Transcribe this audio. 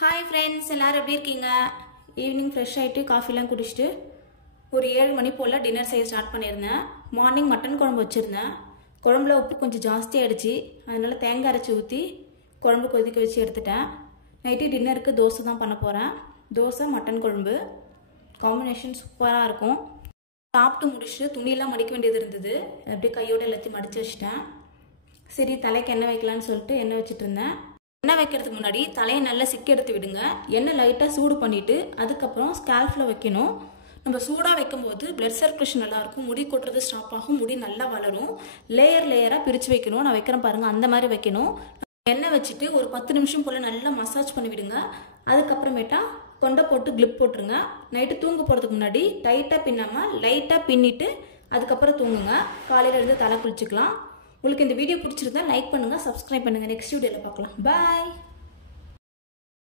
Hi friends, எல்லாரும் எப்படி இருக்கீங்க? ஈவினிங் ஃப்ரெஷ் ஆயிட்டு காஃபிலாம் குடிச்சிட்டு ஒரு 7 மணி போல டின்னர் செய்ய ஸ்டார்ட் பண்ணிருந்தேன். மார்னிங் மட்டன் குழம்பு வச்சிருந்தேன். குழம்புல உப்பு கொஞ்சம் ஜாஸ்தி ஆயிடுச்சு. அதனால தேங்காய் அரைச்சு ஊத்தி குழம்பு கொதிக்க வச்சு எடுத்துட்டேன். நைட்டு டின்னருக்கு தோசை தான் பண்ண போறேன். தோசை மட்டன் குழம்பு காம்பினேஷன் சூப்பரா இருக்கும். சாப்பிட்டு முடிச்சிட்டு துணியெல்லாம் மடிக்க வேண்டியது இருந்தது. அப்படியே கையோட எல்லாத்தையும் மடிச்சு வச்சிட்டேன். சரி தலைக்கு எண்ணெய் வைக்கலாம்னு சொல்லிட்டு எண்ணெய் வச்சிட்டு இருந்தேன். எண்ணெய் வைக்கிறதுக்கு முன்னாடி தலையை நல்லா சிக்க எடுத்து விடுங்க. எண்ணெய் லைட்டாக சூடு பண்ணிவிட்டு அதுக்கப்புறம் ஸ்கால்ஃபில் வைக்கணும். நம்ம சூடாக வைக்கும்போது பிளட் சர்க்குலேஷன் நல்லாயிருக்கும், முடி கொட்டுறது ஸ்டாப் ஆகும், முடி நல்லா வளரும். லேயராக பிரித்து வைக்கணும். நான் வைக்கிறேன் பாருங்கள், அந்த மாதிரி வைக்கணும். எண்ணெய் வச்சுட்டு ஒரு 10 நிமிஷம் போல் நல்லா மசாஜ் பண்ணி விடுங்க. அதுக்கப்புறமேட்டா தொண்டை போட்டு கிளிப் போட்டுருங்க. நைட்டு தூங்க போகிறதுக்கு முன்னாடி டைட்டாக பின்னாமல் லைட்டாக பின்னிட்டு அதுக்கப்புறம் தூங்குங்க. காலையில் எழுந்து தலை குளிச்சுக்கலாம். உங்களுக்கு இந்த வீடியோ பிடிச்சிருந்தா லைக் பண்ணுங்கள், சப்ஸ்கிரைப் பண்ணுங்கள். நெக்ஸ்ட் வீடியோவில் பார்க்கலாம். பாய்.